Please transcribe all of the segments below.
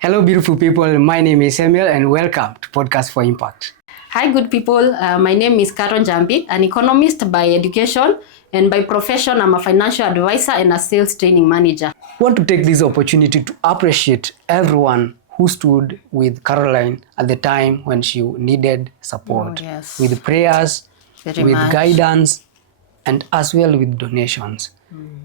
Hello, beautiful people. My name is Samuel, and welcome to Podcast for Impact. Hi, good people. My name is Njambi, an economist by education, and by profession, I'm a financial advisor and a sales training manager. I want to take this opportunity to appreciate everyone who stood with Caroline at the time when she needed support, with prayers, Very with much. guidance, and as well with donations.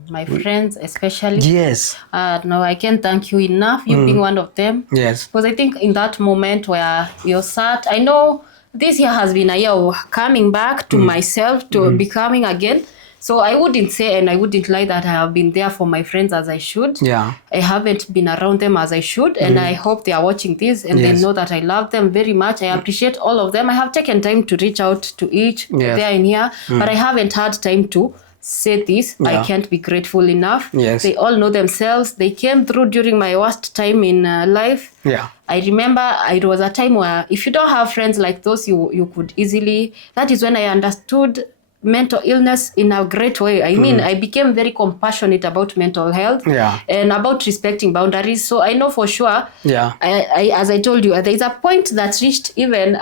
My friends especially. Yes. No, I can't thank you enough, you being one of them. Yes. Because I think in that moment where you're sat, I know this year has been a year of coming back to myself, to becoming again. So I wouldn't say and I wouldn't lie that I have been there for my friends as I should. Yeah. I haven't been around them as I should, and I hope they are watching this and they know that I love them very much. I appreciate all of them. I have taken time to reach out to each there and here, but I haven't had time to say this. I can't be grateful enough. Yes. They all know themselves. They came through during my worst time in life. Yeah. I remember it was a time where if you don't have friends like those, you could easily, that is when I understood mental illness in a great way. I mean, I became very compassionate about mental health and about respecting boundaries. So I know for sure, I as I told you, there is a point that reached even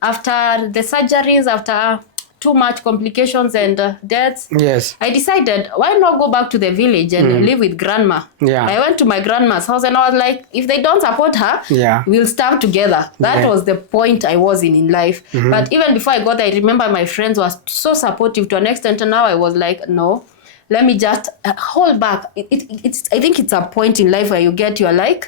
after the surgeries, after too much complications and deaths, I decided, why not go back to the village and live with grandma? I went to my grandma's house and I was like, if they don't support her, we'll starve together. That was the point I was in life. But even before I got there, I remember my friends were so supportive to an extent, and now I was like, no, let me just hold back. I think it's a point in life where you get, you're like,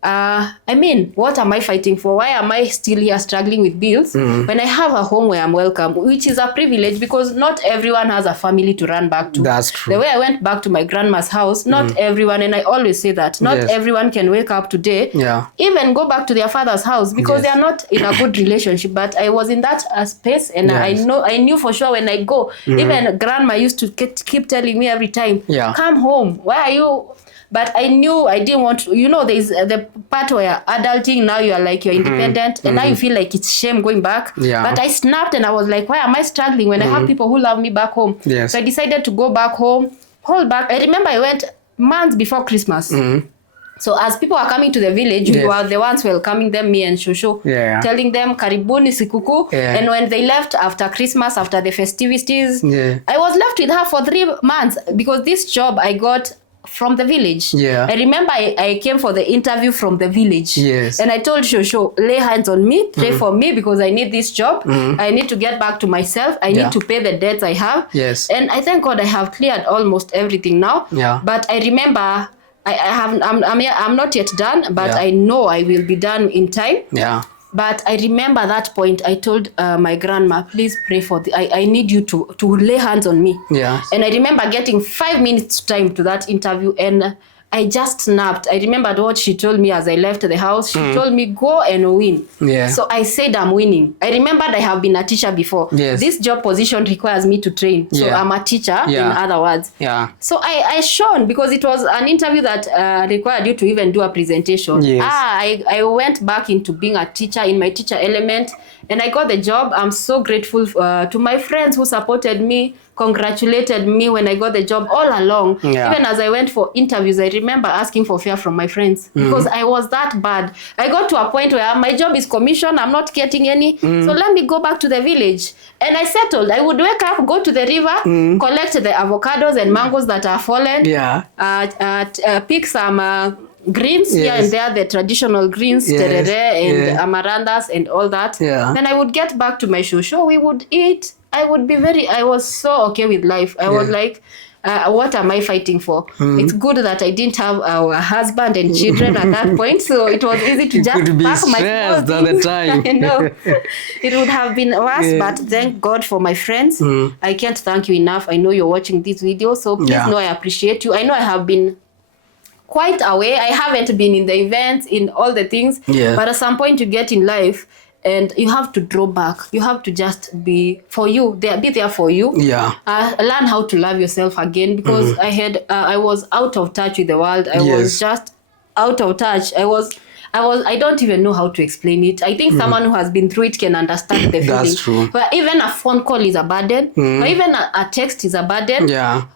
I mean, what am I fighting for? Why am I still here struggling with bills when I have a home where I'm welcome, which is a privilege because not everyone has a family to run back to. That's true. The way I went back to my grandma's house, not everyone, and I always say that, not everyone can wake up today, even go back to their father's house because they are not in a good relationship. But I was in that space, and I knew for sure when I go, even grandma used to keep telling me every time, come home, why are you... But I knew I didn't want to, there's the part where adulting, now you're like, you're independent, and now you feel like it's shame going back. But I snapped and I was like, why am I struggling when I have people who love me back home? So I decided to go back home, hold back. I remember I went months before Christmas. So as people are coming to the village, we were the ones welcoming them, me and Shosho, telling them, Karibuni Sikuku. And when they left after Christmas, after the festivities, I was left with her for 3 months because this job I got from the village. I remember I came for the interview from the village. And I told Shosho, lay hands on me, pray for me because I need this job. I need to get back to myself. I need to pay the debts I have. And I thank God I have cleared almost everything now. But I remember I'm not yet done, but I know I will be done in time. But I remember that point, I told my grandma, please pray for I need you to lay hands on me. And I remember getting 5 minutes time to that interview, and I just snapped. I remembered what she told me as I left the house. She told me, go and win. So I said, I'm winning. I remembered I have been a teacher before. This job position requires me to train. So I'm a teacher, in other words. So I shone because it was an interview that required you to even do a presentation. I went back into being a teacher in my teacher element, and I got the job. I'm so grateful to my friends who supported me, congratulated me when I got the job all along. Even as I went for interviews, I remember asking for fare from my friends because I was that bad. I got to a point where my job is commission, I'm not getting any, so let me go back to the village. And I settled. I would wake up, go to the river, collect the avocados and mangoes that are fallen, pick some greens here and there, the traditional greens, terere and amaranthus and all that. Then I would get back to my shosho, we would eat. I was so okay with life. I was like, what am I fighting for? It's good that I didn't have a husband and children at that point, so it was easy to just pack my clothes all the time. I know. It would have been worse, but thank God for my friends. I can't thank you enough. I know you're watching this video, so please know I appreciate you. I know I have been quite away. I haven't been in the events, in all the things, but at some point you get in life, and you have to draw back. You have to just be there for you. Learn how to love yourself again because I was out of touch with the world. I was just out of touch. I don't even know how to explain it. I think someone who has been through it can understand the feeling. That's true. Where even a phone call is a burden, or even a text is a burden,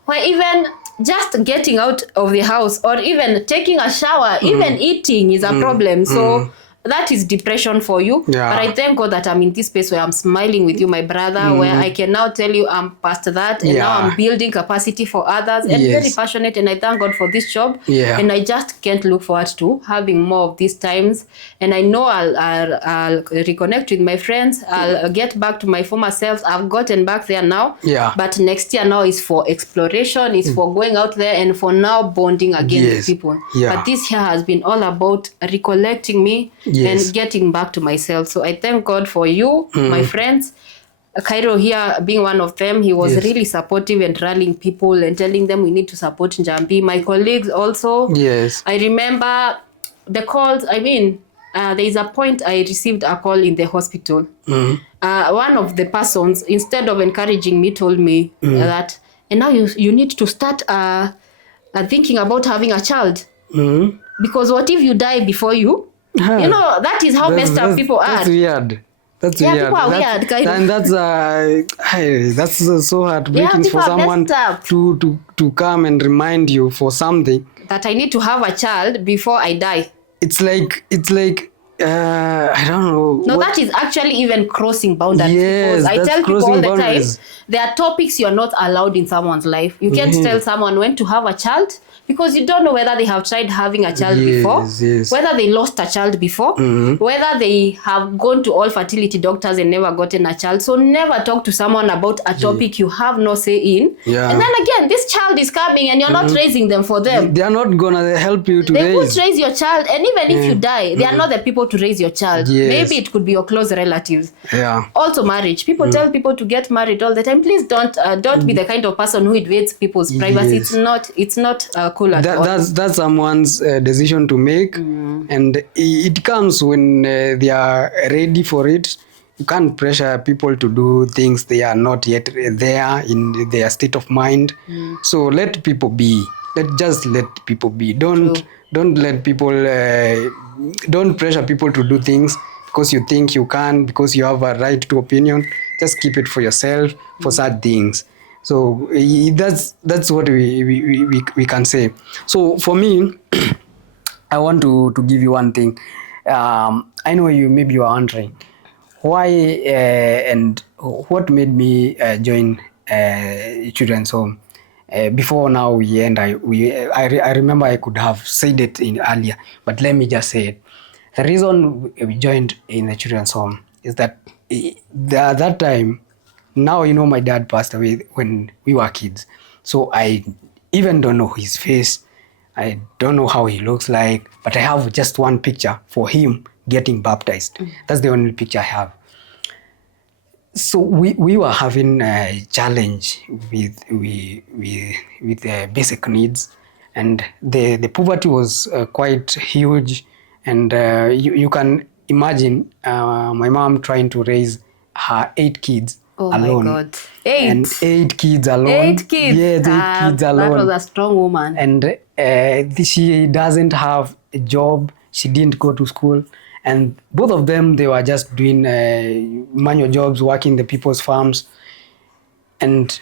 where even just getting out of the house or even taking a shower, even eating is a problem. So that is depression for you. But I thank God that I'm in this space where I'm smiling with you, my brother, where I can now tell you I'm past that, and now I'm building capacity for others, and very passionate, and I thank God for this job. And I just can't look forward to having more of these times. And I know I'll reconnect with my friends. I'll get back to my former self. I've gotten back there now. But next year now is for exploration, is for going out there, and for now bonding again with people. But this year has been all about recollecting me and getting back to myself. So I thank God for you, my friends. Cairo here being one of them. He was really supportive and rallying people and telling them we need to support Njambi. My colleagues also. I remember the calls. I mean, there is a point I received a call in the hospital. One of the persons, instead of encouraging me, told me that, and now you need to start thinking about having a child. Because what if you die before you? You know, that is how messed up people are. That's weird. That's weird. People are weird, kind of. And that's so heartbreaking for someone to come and remind you for something. That I need to have a child before I die. It's like I don't know. No, that is actually even crossing boundaries. Because I tell people all the time, there are topics you're not allowed in someone's life. You can't tell someone when to have a child, because you don't know whether they have tried having a child before, whether they lost a child before, whether they have gone to all fertility doctors and never gotten a child. So never talk to someone about a topic you have no say in. And then again, this child is coming and you're not raising them for them. They are not going to help you to raise. They won't raise your child. And even if you die, they are not the people to raise your child. Maybe it could be your close relatives. Also marriage. People tell people to get married all the time. Please don't be the kind of person who invades people's privacy. It's not cool. That's someone's decision to make, and it comes when they are ready for it. You can't pressure people to do things they are not yet there in their state of mind. So let people be. Just let people be. Don't let people don't pressure people to do things because you think you can, because you have a right to opinion. Just keep it for yourself for such things. So that's what we can say. So for me, I want to give you one thing. I know maybe you are wondering why and what made me join children's home. Before now we end, I remember I could have said it in earlier, but let me just say it. The reason we joined in the children's home is that at that time, now my dad passed away when we were kids, so I even don't know his face. I don't know how he looks like, but I have just one picture for him getting baptized. That's the only picture I have. So we were having a challenge with basic needs, and the poverty was quite huge, and you can imagine my mom trying to raise her 8 kids. Alone. My God. 8. And 8 kids alone. 8 kids. Yes, 8 kids alone. That was a strong woman. And she doesn't have a job. She didn't go to school. And both of them, they were just doing manual jobs, working the people's farms. And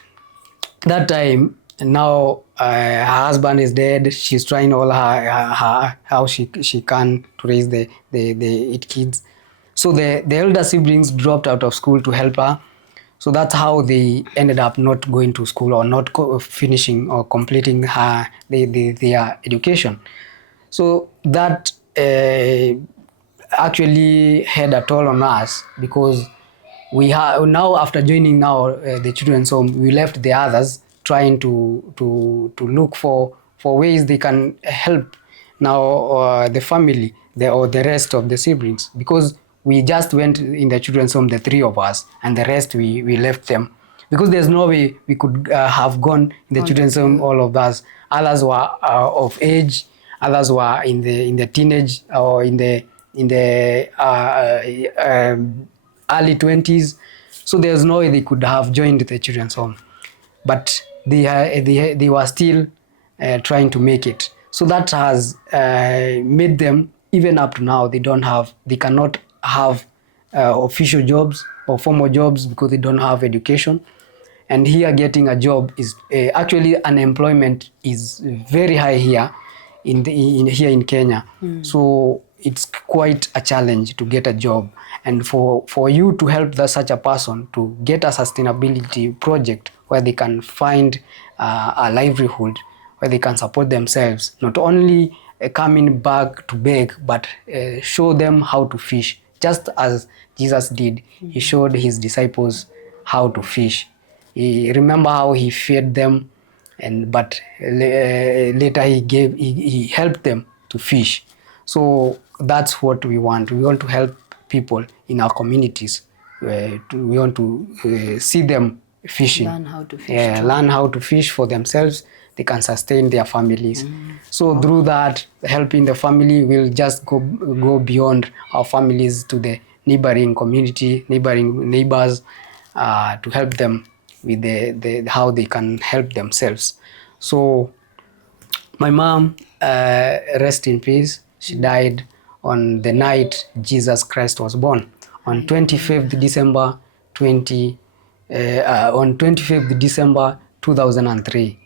that time, now her husband is dead. She's trying all her how she can to raise the 8 kids. So the elder siblings dropped out of school to help her. So that's how they ended up not going to school or not finishing or completing their education. So that actually had a toll on us, because we have now, after joining the children's home, we left the others trying to look for ways they can help now the family or the rest of the siblings, because we just went in the children's home, the 3 of us, and the rest we left them, because there's no way we could have gone in the children's home, all of us. Others were of age, others were in the teenage or in the early 20s. So there's no way they could have joined the children's home, but they were still trying to make it. So that has made them, even up to now, they cannot have official jobs or formal jobs, because they don't have education. And here getting a job is actually unemployment is very high here here in Kenya. So it's quite a challenge to get a job, and for you to help such a person to get a sustainability project where they can find a livelihood, where they can support themselves, not only coming back to beg, but show them how to fish, just as Jesus did. He showed his disciples how to fish. Remember how he fed them, but later he helped them to fish. So that's what we want. We want to help people in our communities. We want to see them fishing. Learn how to fish. Learn how to fish for themselves. They can sustain their families. So through that, helping the family will just go beyond our families to the neighboring community, neighbors, to help them with the how they can help themselves. So my mom, rest in peace. She died on the night Jesus Christ was born, on 25th December 2003.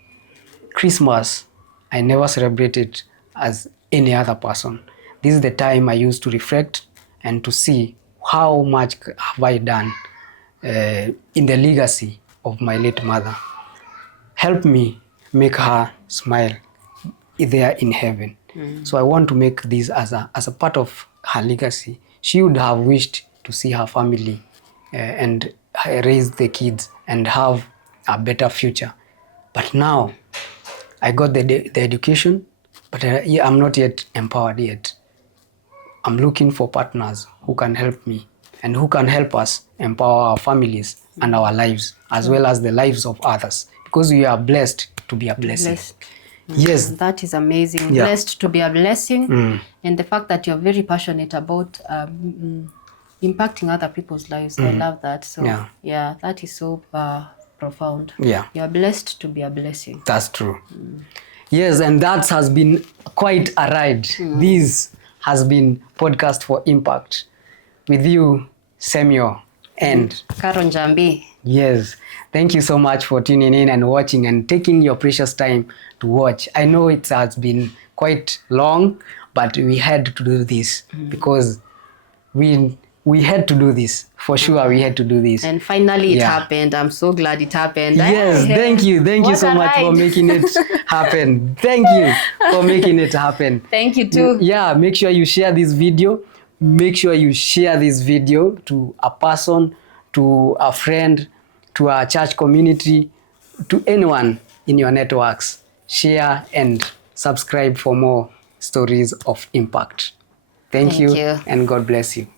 Christmas, I never celebrated as any other person. This is the time I used to reflect and to see how much have I done in the legacy of my late mother. Help me make her smile there in heaven. So I want to make this as a part of her legacy. She would have wished to see her family and raise the kids and have a better future. But now I got the education, but I'm not yet empowered yet. I'm looking for partners who can help me and who can help us empower our families and our lives, as well as the lives of others, because we are blessed to be a blessing. Yes. That is amazing. Blessed to be a blessing. And the fact that you're very passionate about impacting other people's lives. I love that. So yeah, that is so profound. Yeah. You are blessed to be a blessing. That's true. Yes, and that has been quite a ride. This has been Podcast for Impact with you, Samuel and Karo Njambi. Yes. Thank you so much for tuning in and watching and taking your precious time to watch. I know it has been quite long, but we had to do this because we had to do this. For sure, we had to do this. And finally it happened. I'm so glad it happened. Yes, thank you. Thank you so much for making it happen. Thank you for making it happen. Thank you too. Yeah, make sure you share this video. Make sure you share this video to a person, to a friend, to a church community, to anyone in your networks. Share and subscribe for more stories of impact. Thank you, and God bless you.